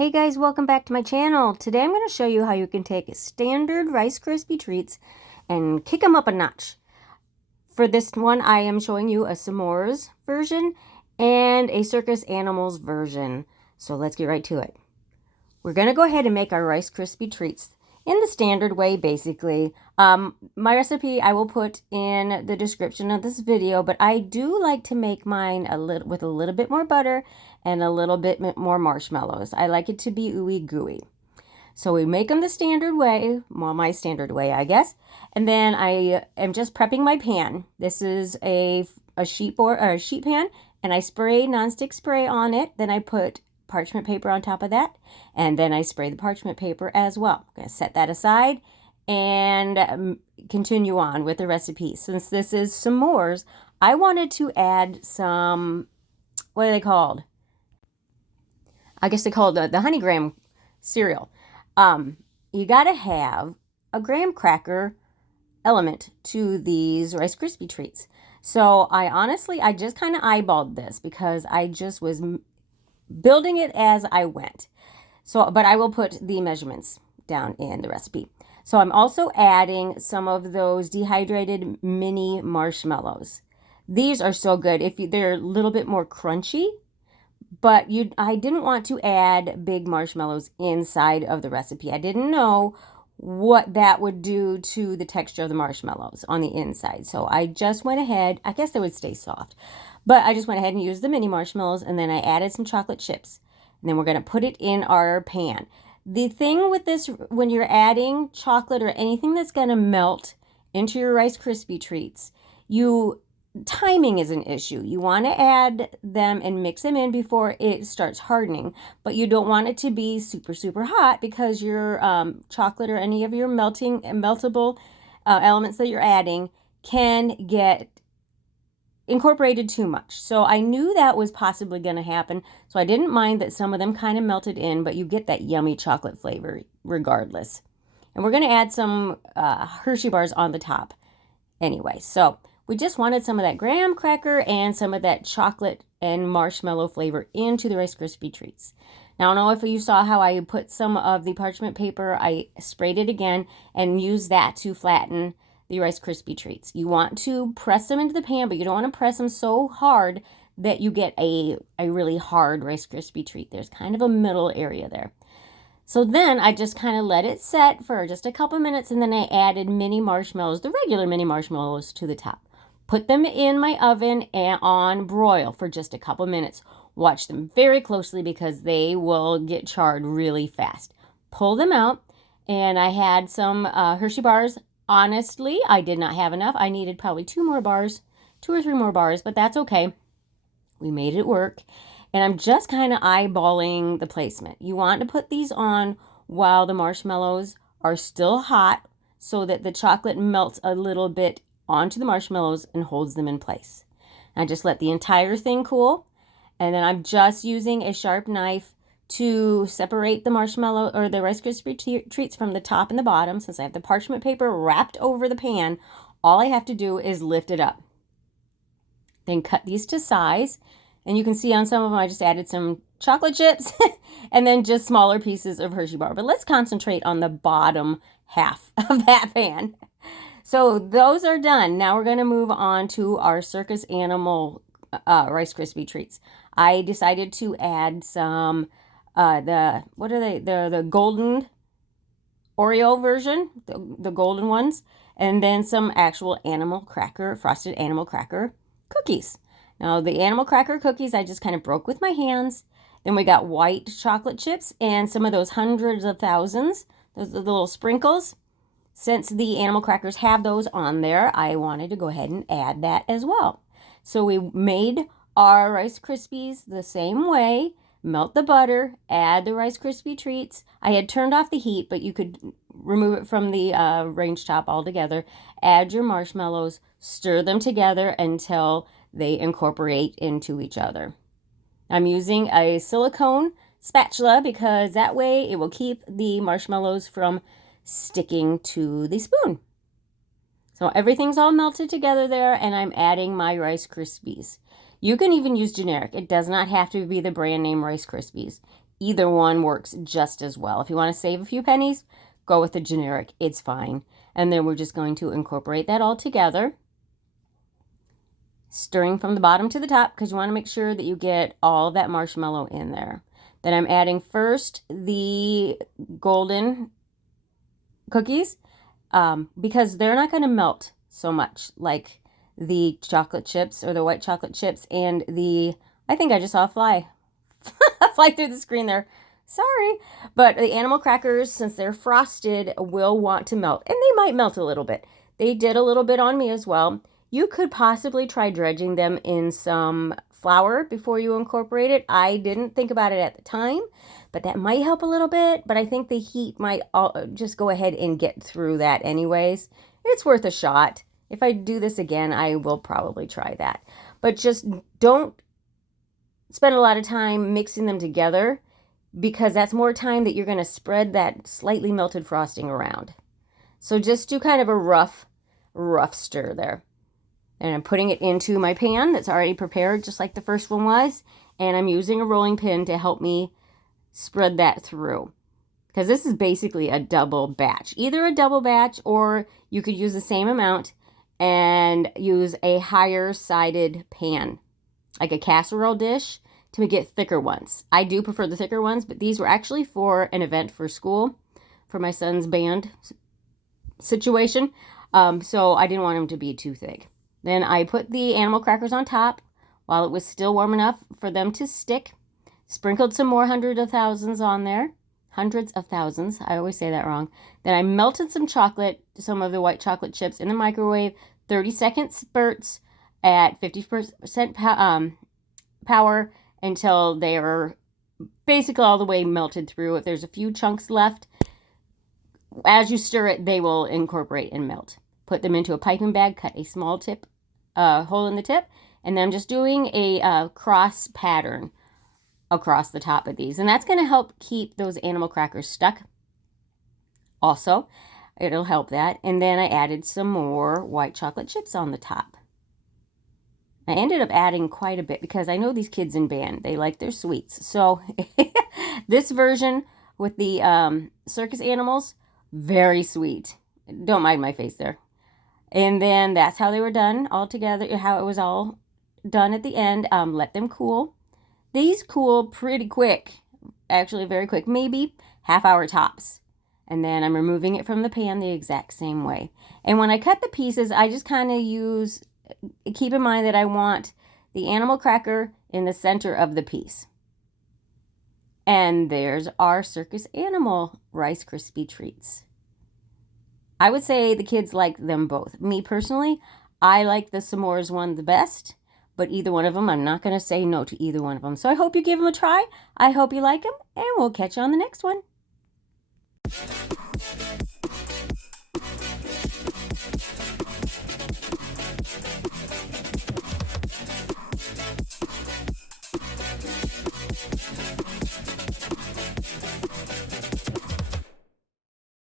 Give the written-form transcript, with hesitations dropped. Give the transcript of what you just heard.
Hey guys, welcome back to my channel. Today I'm going to show you how you can take standard Rice Krispie treats and kick them up a notch. For this one, I am showing you a S'mores version and a Circus Animals version. So let's get right to it. We're going to go ahead and make our Rice Krispie treats in the standard way, basically. My recipe I will put in the description of this video, but I do like to make mine with a little bit more butter and a little bit more marshmallows. I like it to be ooey gooey. So we make them the standard way, well, my standard way, I guess. And then I am just prepping my pan. This is a sheet pan, and I spray nonstick spray on it. Then I put parchment paper on top of that, and then I spray the parchment paper as well. I'm going to set that aside and continue on with the recipe. Since this is s'mores, I wanted to add some, what are they called? I guess they're called the honey graham cereal. You got to have a graham cracker element to these Rice Krispie treats. So I just kind of eyeballed this because I just was building it as I went. But I will put the measurements down in the recipe. So I'm also adding some of those dehydrated mini marshmallows. These are so good. They're a little bit more crunchy, but I didn't want to add big marshmallows inside of the recipe. I didn't know what that would do to the texture of the marshmallows on the inside. So I just went ahead, I guess they would stay soft, but I just went ahead and used the mini marshmallows, and then I added some chocolate chips. And then we're going to put it in our pan. The thing with this, when you're adding chocolate or anything that's going to melt into your Rice Krispie treats, timing is an issue. You want to add them and mix them in before it starts hardening, but you don't want it to be super, super hot because your chocolate or any of your meltable elements that you're adding can get incorporated too much. So I knew that was possibly going to happen, so I didn't mind that some of them kind of melted in, but you get that yummy chocolate flavor regardless. And we're going to add some Hershey bars on the top anyway. So we just wanted some of that graham cracker and some of that chocolate and marshmallow flavor into the Rice Krispie treats. Now, I don't know if you saw how I put some of the parchment paper, I sprayed it again and used that to flatten the Rice Krispie treats. You want to press them into the pan, but you don't want to press them so hard that you get a really hard Rice Krispie treat. There's kind of a middle area there. So then I just kind of let it set for just a couple minutes, and then I added mini marshmallows, the regular mini marshmallows, to the top. Put them in my oven and on broil for just a couple minutes. Watch them very closely because they will get charred really fast. Pull them out, and I had some Hershey bars. Honestly, I did not have enough. I needed probably 2 or 3 more bars, but that's okay. We made it work. And I'm just kind of eyeballing the placement. You want to put these on while the marshmallows are still hot so that the chocolate melts a little bit onto the marshmallows and holds them in place. I just let the entire thing cool, and then I'm just using a sharp knife to separate the marshmallow or the Rice Krispie treats from the top and the bottom. Since I have the parchment paper wrapped over the pan, all I have to do is lift it up. Then cut these to size, and you can see on some of them I just added some chocolate chips and then just smaller pieces of Hershey bar. But let's concentrate on the bottom half of that pan. So those are done. Now we're going to move on to our Circus Animal Rice Krispie treats. I decided to add some the golden Oreo version, the golden ones, and then some actual frosted animal cracker cookies. Now the animal cracker cookies I just kind of broke with my hands. Then we got white chocolate chips and some of those hundreds of thousands, those are the little sprinkles. Since the animal crackers have those on there, I wanted to go ahead and add that as well. So we made our Rice Krispies the same way. Melt the butter, add the Rice Krispie treats. I had turned off the heat, but you could remove it from the range top altogether. Add your marshmallows, stir them together until they incorporate into each other. I'm using a silicone spatula because that way it will keep the marshmallows from sticking to the spoon. So everything's all melted together there, and I'm adding my Rice Krispies. You can even use generic. It does not have to be the brand name Rice Krispies. either one works just as well. If you want to save a few pennies, go with the generic. It's fine. And then we're just going to incorporate that all together, stirring from the bottom to the top because you want to make sure that you get all of that marshmallow in there. Then I'm adding first the golden cookies because they're not going to melt so much like the chocolate chips or the white chocolate chips and I think I just saw a fly fly through the screen there. Sorry. But the animal crackers, since they're frosted, will want to melt. And they might melt a little bit. They did a little bit on me as well. You could possibly try dredging them in some flour before you incorporate it. I didn't think about it at the time, but that might help a little bit. But I think the heat might just go ahead and get through that anyways. It's worth a shot. If I do this again, I will probably try that. But just don't spend a lot of time mixing them together because that's more time that you're going to spread that slightly melted frosting around. So just do kind of a rough stir there. And I'm putting it into my pan that's already prepared, just like the first one was. And I'm using a rolling pin to help me spread that through. Because this is basically a double batch. Either a double batch or you could use the same amount and use a higher sided pan, like a casserole dish, to get thicker ones. I do prefer the thicker ones, but these were actually for an event for school, for my son's band situation. So I didn't want them to be too thick. Then I put the animal crackers on top while it was still warm enough for them to stick. Sprinkled some more hundreds of thousands on there. Hundreds of thousands. I always say that wrong. Then I melted some chocolate, some of the white chocolate chips in the microwave. 30-second spurts at 50% power until they are basically all the way melted through. If there's a few chunks left, as you stir it, they will incorporate and melt. Put them into a piping bag, cut a small tip, hole in the tip, and then I'm just doing a cross pattern across the top of these. And that's going to help keep those animal crackers stuck. Also, it'll help that. And then I added some more white chocolate chips on the top. I ended up adding quite a bit because I know these kids in band, they like their sweets. So this version with the circus animals, very sweet. Don't mind my face there. And then that's how they were done all together, how it was all done at the end. Let them cool. These cool pretty quick, actually very quick, maybe half-hour tops. And then I'm removing it from the pan the exact same way. And when I cut the pieces, I just kind of keep in mind that I want the animal cracker in the center of the piece. And there's our circus animal Rice Krispie treats. I would say the kids like them both. Me personally, I like the s'mores one the best, but either one of them, I'm not going to say no to either one of them. So I hope you give them a try. I hope you like them, and we'll catch you on the next one.